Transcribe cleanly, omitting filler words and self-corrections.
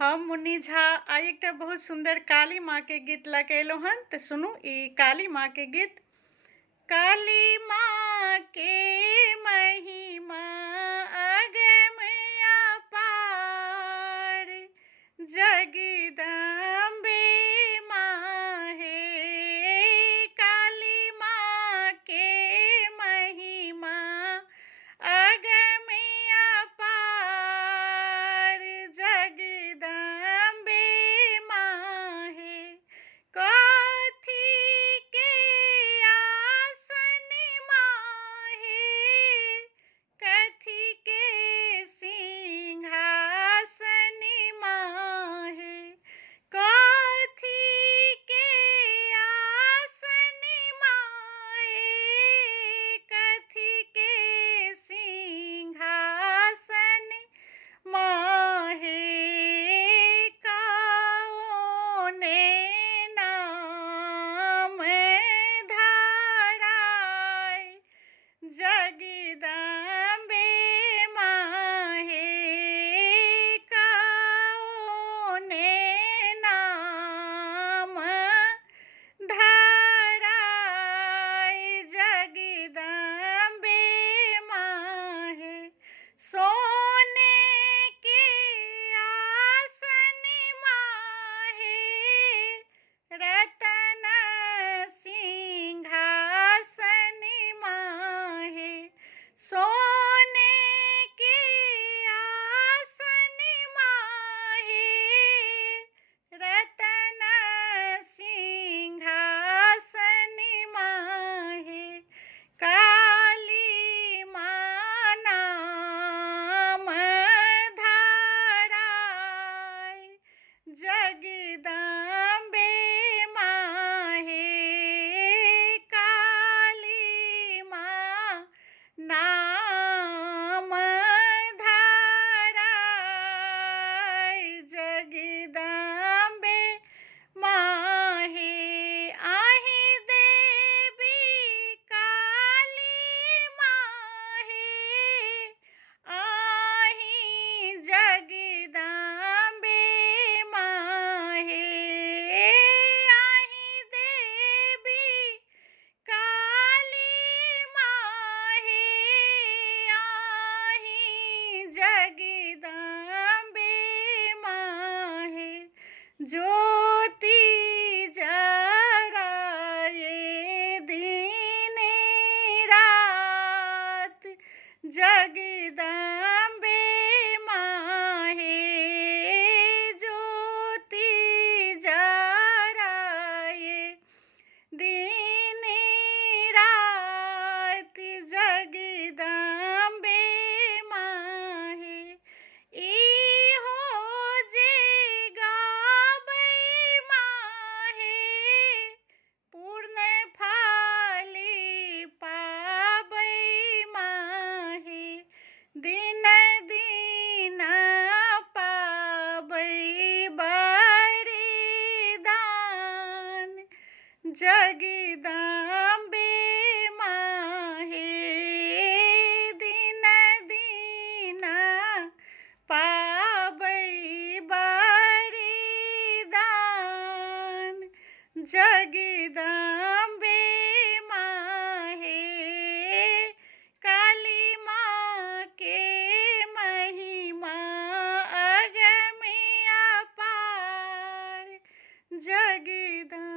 हम मुन्नी झा आई एक बहुत सुंदर काली माँ के गीत लगे हन तो सुनू ई काली माँ के गीत। काली माँ के महिमा अगम अपार, जगदम्बे माँ है। काली माँ के महिमा अगम अपार, जगदम्बे माँ है। कथी के आसन माँ है, कथी के सिंहासन माँ है। कथी के आसन माँ है, कथी के सिंहासन माँ है। कौने नाम धराय, जगदम्बे माँ है। कौने नाम धराय, जगदम्बे माँ है। सोने के आसन माँ है, रतन सिंहासन माँ है। सोने के आसन माँ है, रतन सिंहासन माँ है। काली माँ नाम धराय, जगदम्बे माँ है। काली माँ नाम धराय, जगदम्बे माँ है। आहि देवी काली माँ है, आहि जगदम्बे माँ है। आहि देवी काली माँ है, आहि जगदम्बे माँ है। ज्योति जराए दिन रात, जगदम्बे माँ है। ज्योति जराए दिन रात, जगदम्बे माँ है। इहो जे गाबै माँ है, पूर्ण फल पाबै माँ है। दिन दिन पाबै वरदान, जगदम्बे माँ है। दिन दिन पाबै वरदान, जगदम्बे माँ है। काली माँ के महिमा अगम अपार, जगदम्बे